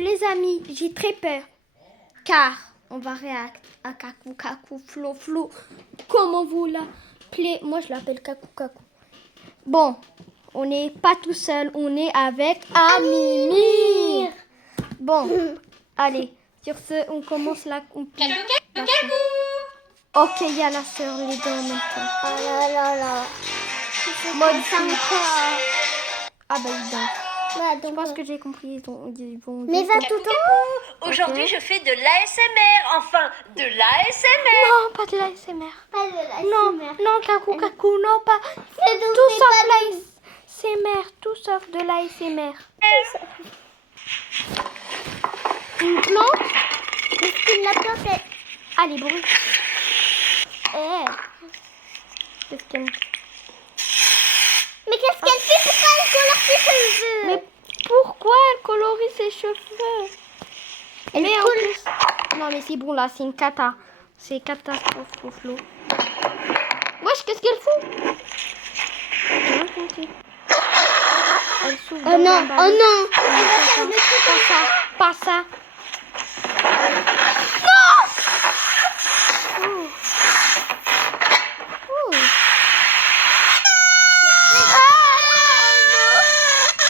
les amis, j'ai très peur. Car on va réagir à Kakou Kakou Flo Flo. Comment vous l'appelez? Moi, je l'appelle Kakou Kakou. Bon, on n'est pas tout seul, on est avec Amimir. Bon, allez, sur ce, on commence la compétition. Ok, il y a la sœur, les deux en même temps. Oh là là là. Mode 5. Ah bah ils dansent. Ouais, Je donc, pense que j'ai compris. Ils vont mais va tout en haut. Aujourd'hui, Ok. je fais de l'ASMR. Enfin, de l'ASMR. Non, pas de l'ASMR. Pas de la Non, SMR. non, Kakou Kakou, non, pas. C'est Tout sauf l'ASMR, tout sauf de l'ASMR. Non. Est-ce qu'il l'a pas fait? Allez, bruit. Qu'est-ce qu'elle... Mais qu'est-ce qu'elle fait? Pourquoi elle colore ses cheveux? Mais pourquoi elle colorie ses cheveux? Elle Mais en colle. plus... Non, mais c'est bon, là, c'est une cata. C'est catastrophe, Flo. Wesh, qu'est-ce qu'elle fout? J'ai rien compris. Elle souffle Oh dans non, un oh ballon. non. Elle va faire le truc. Pas ça, pas ça.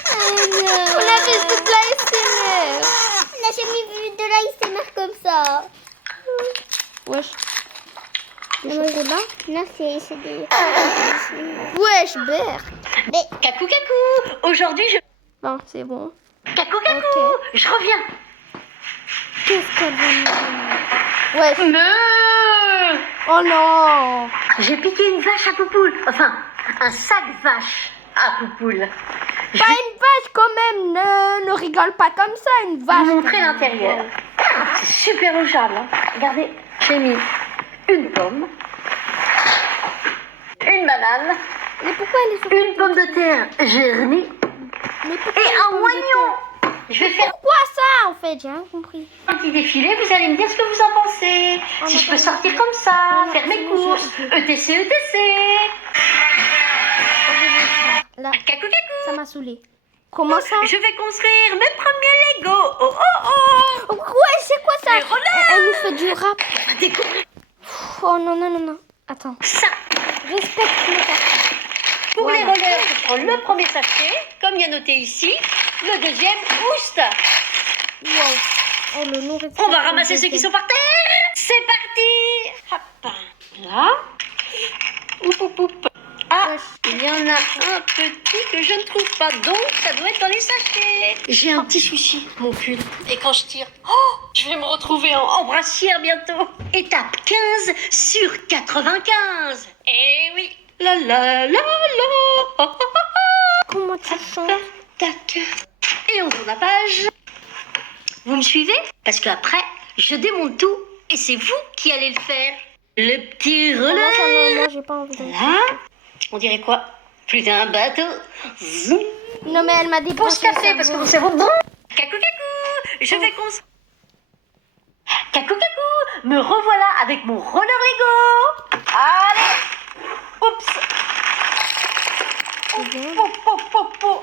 On avait de l'ASMR. On n'a jamais vu de l'ASMR comme ça. Wesh. Du Ah, chocolat? Non, c'est des... Wesh, Bert. Mais Kakou Kakou. Aujourd'hui, je... Non, c'est bon. Kakou Kakou. Ok. Je reviens. Qu'est-ce qu'elle va nous donner? Wesh. Me. Oh non. J'ai piqué une vache à Poupoule. Enfin, un sac vache à Poupoule. Je Pas vais une vache quand même. Ne rigole pas comme ça, une vache. vous montrer l'intérieur. C'est super rougeable. Hein. Regardez, j'ai mis une pomme, une banane, Mais pourquoi elle est sur... une pomme de terre germée Mais pourquoi et une un pomme de oignon. terre? Je vais faire Pourquoi ça en fait? J'ai rien compris. un petit défilé, vous allez me dire ce que vous en pensez. Oh, Si non, je peux pas sortir du comme ça, non, faire mes c'est bon, courses. ETC, ETC. Là, Kakou Kakou. ça m'a saoulé. Comment ça? Je vais construire mes premiers Lego. Oh oh oh. Ouais, c'est quoi ça? Les rollers. Elle nous fait du rap. Découvrir Oh non, non, non, non. Attends. ça. Respecte le rap. Pour Voilà. les rollers, je prends le premier sachet, comme il y a noté ici. Le deuxième, boost. Wow. Oh, le nom respecte On va le ramasser ceux qui deuxième. sont par terre. C'est parti. Hop. Là. Oup, oup, oup. Ah, Wesh. il y en a un petit que je ne trouve pas, donc ça doit être dans les sachets. J'ai un petit souci, mon pull. Et quand je tire, oh, je vais me retrouver en brassière bientôt. Étape 15 sur 95. Eh oui. La la la la. Oh, oh, oh, Comment tu chantes? tac. Et on tourne la page. Vous me suivez? Parce qu'après, je démonte tout et c'est vous qui allez le faire. Le petit Comment ça, non, relais. moi j'ai pas envie de... Là, on dirait quoi? Plus d'un bateau. Zoom. Non mais elle m'a Pause débranché café le parce que cerveau. mon cerveau... Kakou Kakou. Je vais construire... Kakou Kakou. Me revoilà avec mon roller Lego. Allez. Oups.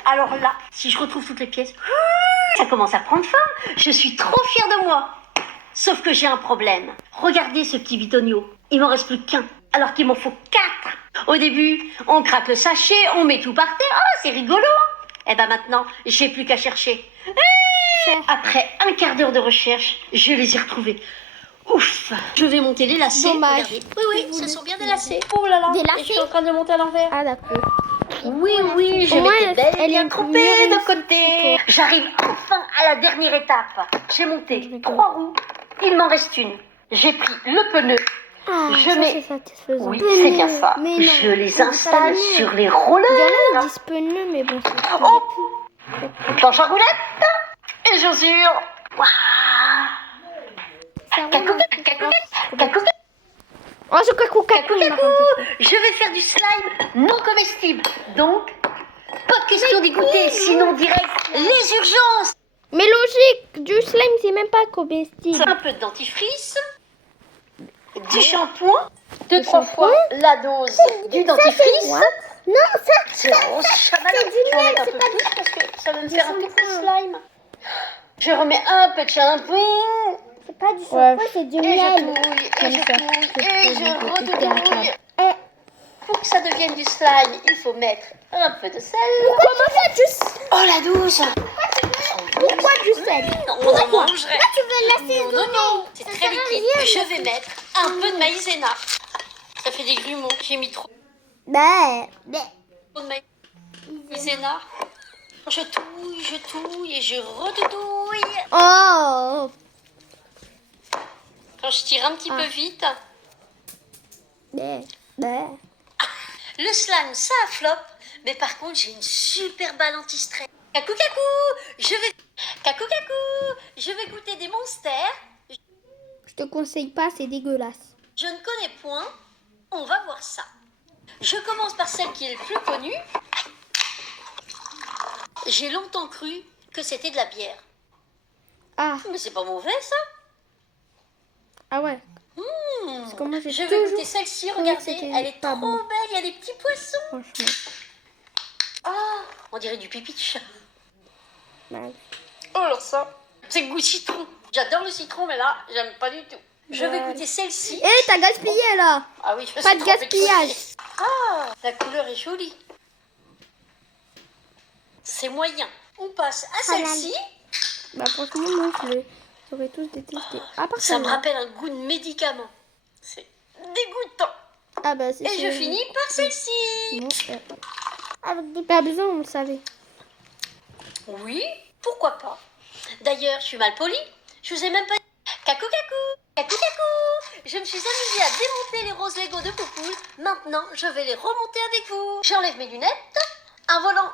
Alors là, si je retrouve toutes les pièces, ça commence à prendre forme. Je suis trop fière de moi. Sauf que j'ai un problème. Regardez ce petit bitonio. Il m'en reste plus qu'un, alors qu'il m'en faut 4. Au début, on craque le sachet, on met tout par terre. Ah, c'est rigolo. Et ben maintenant, j'ai plus qu'à chercher. Après un quart d'heure de recherche, je les ai retrouvés. Ouf. Je vais monter les lacets. Dommage. Regardez. Oui, Vous ce voulez- sont bien des lacets. Oh là là. Des Et lacets? je suis en train de les monter à l'envers. Ah d'accord. Oui, je Au moins, m'étais bel et elle bien est trompée mieux de réussie côté. J'arrive enfin à la dernière étape. J'ai monté Je vais 3 roues. Il m'en reste une. J'ai pris le pneu. Ah, Je ça mets- c'est satisfaisant. Oui, c'est bien ça. Mais non, Je les on dit pas installe le nom. sur les Il y en a rollers. qui disent pneu, mais bon, c'est... Oh, planche à roulettes et chaussures. Waouh. Ça Kakou, roule. kakou, kakou, Oh, ce Kakou Kakou, il m'a kakou. raconté. Je vais faire du slime non comestible. Donc, pas de question d'écouter, sinon direct les urgences. Mais logique, du slime, c'est même pas comestible. Un peu de dentifrice, du shampoing, Du 2-3 fois shampoing. la dose du dentifrice. What? Non, ça, C'est rose chamallow. c'est du Je vais en miel, mettre un c'est peu pas plus parce que ça va me faire un peu de shampoing. slime. Je remets un peu de shampoing. C'est pas du Ouais. shampoing, c'est du Et je miel. touille, et Comme je ça. touille, et je Pour redouille. Et Pour que ça devienne du slime, il faut mettre un peu de sel. Comment ça, tu... Oh la douce. pourquoi du sel? On en mangerait. Tu veux l'assaisonner? Non, non, c'est Ça très sert à liquide. rien, Je vais mettre un peu de maïzena. Ça fait des grumeaux. J'ai mis trop Ben, de maïzena. Je touille et je redouille. Oh. Quand je tire un petit peu vite, Ben. le slime, ça a flop. Mais par contre, j'ai une super balle anti-stress. Cacou, je vais goûter des monsters. Je te conseille pas, c'est dégueulasse. Je ne connais point. On va voir ça. Je commence par celle qui est le plus connue. J'ai longtemps cru que c'était de la bière. Ah. Mais c'est pas mauvais, ça. Ah ouais. Mmh. que moi, j'ai Je vais toujours goûter celle-ci, trouvé regardez. que c'était Elle est pas trop bon. belle, il y a des petits poissons. Franchement. Ah, on dirait du pipi de chat. Ouais. Oh alors ça, c'est goût citron. J'adore le citron, mais là, j'aime pas du tout. Je vais Ouais. goûter celle-ci. Eh, t'as gaspillé là. Ah oui, je me Pas suis de trompée gaspillage. côté. Ah, la couleur est jolie. C'est moyen. On passe à celle-ci. Bah franchement, moi, j'aurais tous détesté. À part Ça me celle-là. rappelle un goût de médicament. C'est dégoûtant. Ah bah c'est Et je finis par celle-ci. Non, avec des pas besoin, on le savait. Oui, pourquoi pas. D'ailleurs, je suis mal polie. Je vous ai même pas dit. Cacou. Je me suis amusée à démonter les roses Lego de Poupoule. Maintenant, je vais les remonter avec vous. J'enlève mes lunettes. Un volant.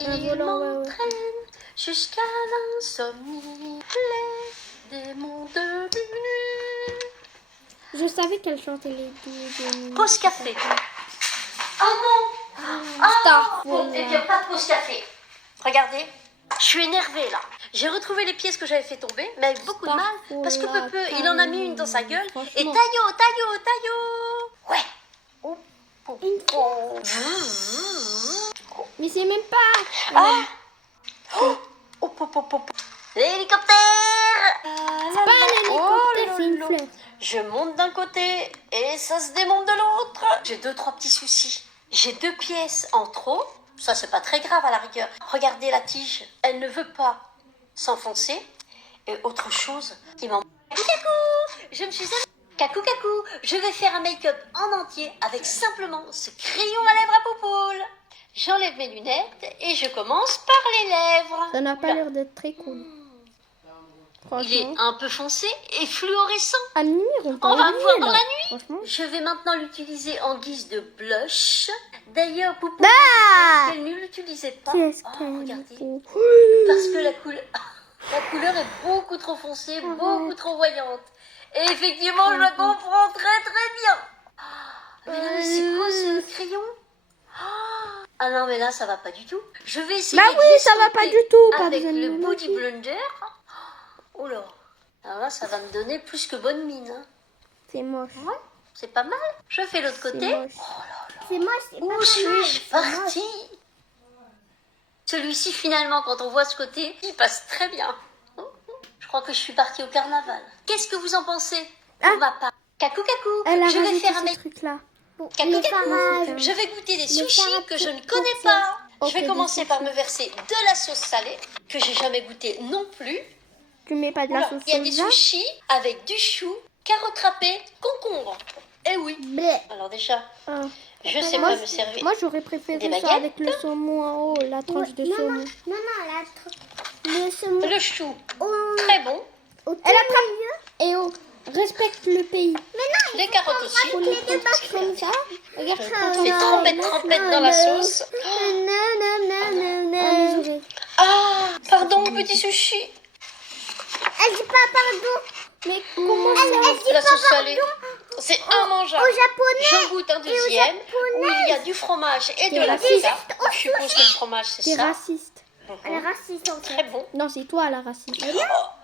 Un Il volant, ouais. m'entraîne jusqu'à l'insomnie. Les démons de minuit. Je savais qu'elle chantait les deux. Pause café. Oh non. Star Bon, eh bien, pas de pause café. Regardez, je suis énervée là. J'ai retrouvé les pièces que j'avais fait tomber, mais avec beaucoup de mal, parce que Peu, il en a mis une dans sa gueule. Et Franchement. taillot. Ouais. Mais c'est même pas. Ah. L'hélicoptère. C'est pas un hélicoptère, c'est une fleur. Je monte d'un côté et ça se démonte de l'autre. J'ai 2-3 petits soucis. J'ai 2 pièces en trop. Ça, c'est pas très grave à la rigueur. Regardez la tige. Elle ne veut pas s'enfoncer. Et autre chose qui m'en... Cacou. Je me suis amusée. Cacou. Je vais faire un make-up en entier avec simplement ce crayon à lèvres à Poupoule. J'enlève mes lunettes et je commence par les lèvres. Ça n'a pas Oula. l'air d'être très cool. Il est Franchement. un peu foncé et fluorescent. À minuit, on On va me voir là. dans la nuit. Franchement. Je vais maintenant l'utiliser en guise de blush. D'ailleurs, Poupou Ah elle ne l'utilisait pas. Qu'est-ce Oh, qu'elle regardez. faut. Parce que la couleur est beaucoup trop foncée, beaucoup trop voyante. Et effectivement, je la comprends très bien. Mais non, mais c'est quoi ce crayon? Ah non, mais là, ça va pas du tout. Je vais essayer Bah de oui, ça va l'estomper pas du tout. Pas avec besoin de le me Body mentir. Blender. Oh là. Alors là, ça va me donner plus que bonne mine. Hein. C'est moche. Ouais, c'est pas mal. Je fais l'autre C'est côté. moche. C'est moche, c'est pas Où mal. suis-je partie? Celui-ci, finalement, quand on voit ce côté, il passe très bien. Je crois que je suis partie au carnaval. Qu'est-ce que vous en pensez pour ma part? Cacou, Elle a je vais rajouté faire un ce make. truc-là. Cacou, Les farages. je vais goûter des Le sushis farage que je ne pour connais ça. pas. Ok, Je vais des commencer sushis. par me verser de la sauce salée, que j'ai jamais goûté non plus. Tu mets pas de la Oula, sauce il y a des soja. sushis avec du chou, carottes râpées, concombre. Eh oui. Blé. Alors déjà, Ah. je sais Moi, pas me servir. Moi, j'aurais préféré Des ça baguettes avec le saumon en haut, la tranche de Non, saumon. le saumon Le chou, au, très bon. au Elle attrape. Et oh, respecte le pays. Les carottes aussi. Faut les prendre comme ça. Regarde, Les trempettes dans la sauce. Ah, pardon, petit sushi. Elle dit pas pardon. Mais comment Elle dit La pas sauce pardon. salée, c'est immangeable. Au japonais. J'en goûte un deuxième où il y a du fromage et de T'es la raciste. pizza. Je suppose que le fromage, c'est T'es ça. raciste. Elle est raciste en Très fait. bon. Non, c'est toi la raciste.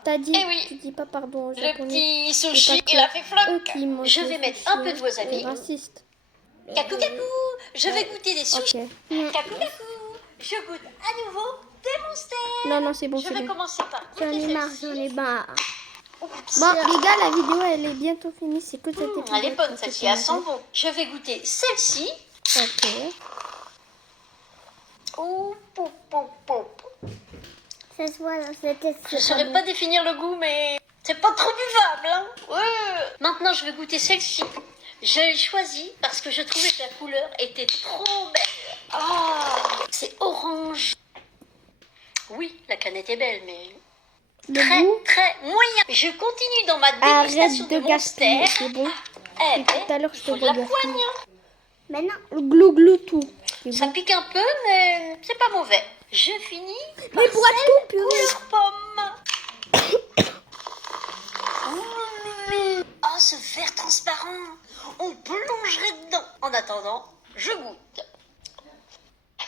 T'as dit, Eh oui. tu dis pas pardon aux Le japonais. petit C'est sushi, pas il a fait eux floc. qui mangent Je le vais mettre sushi, un peu de wasabi. C'est raciste. Cacou, je vais goûter des sushis. Ok. Cacou, je goûte à nouveau des monstères. Non, non, c'est bon, Je c'est vais bon. commencer par J'en goûter ai marre, celle-ci. j'en ai marre. Oups. Bon, les gars, la vidéo, elle est bientôt finie. C'est que cet épisode. Elle est bonne que celle-ci, c'est elle sent marrant. bon. Je vais goûter celle-ci. Ok. Oh, pou, pou, pou. Ça se voit dans cette tête. Je ne saurais pas définir le goût, mais c'est pas trop buvable. Hein. Ouais. Maintenant, je vais goûter celle-ci. Je l'ai choisie parce que je trouvais que la couleur était trop belle. Oh, c'est orange. Oui, la canette est belle, mais Le très, goût, très moyen. Je continue dans ma arrête dégustation de de gaspiller, monstères. c'est bon. Eh Depuis tout à ben, l'heure, il je te faut de vois la gaspiller. poigne. Hein. Maintenant, Glou glou tout. C'est Ça bon. pique un peu, mais c'est pas mauvais. Je finis par Mais bois tout, purée. couleur pomme. Oh, ce verre transparent. On plongerait dedans. En attendant, je goûte.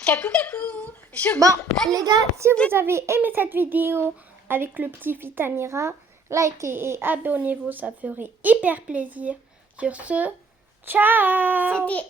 Cacou, cacou. Je goûte. Bon, les gars, si vous avez aimé cette vidéo avec le petit Vitamira, likez et abonnez-vous, ça ferait hyper plaisir. Sur ce, ciao. c'était